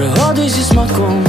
Пригоди зі смаком,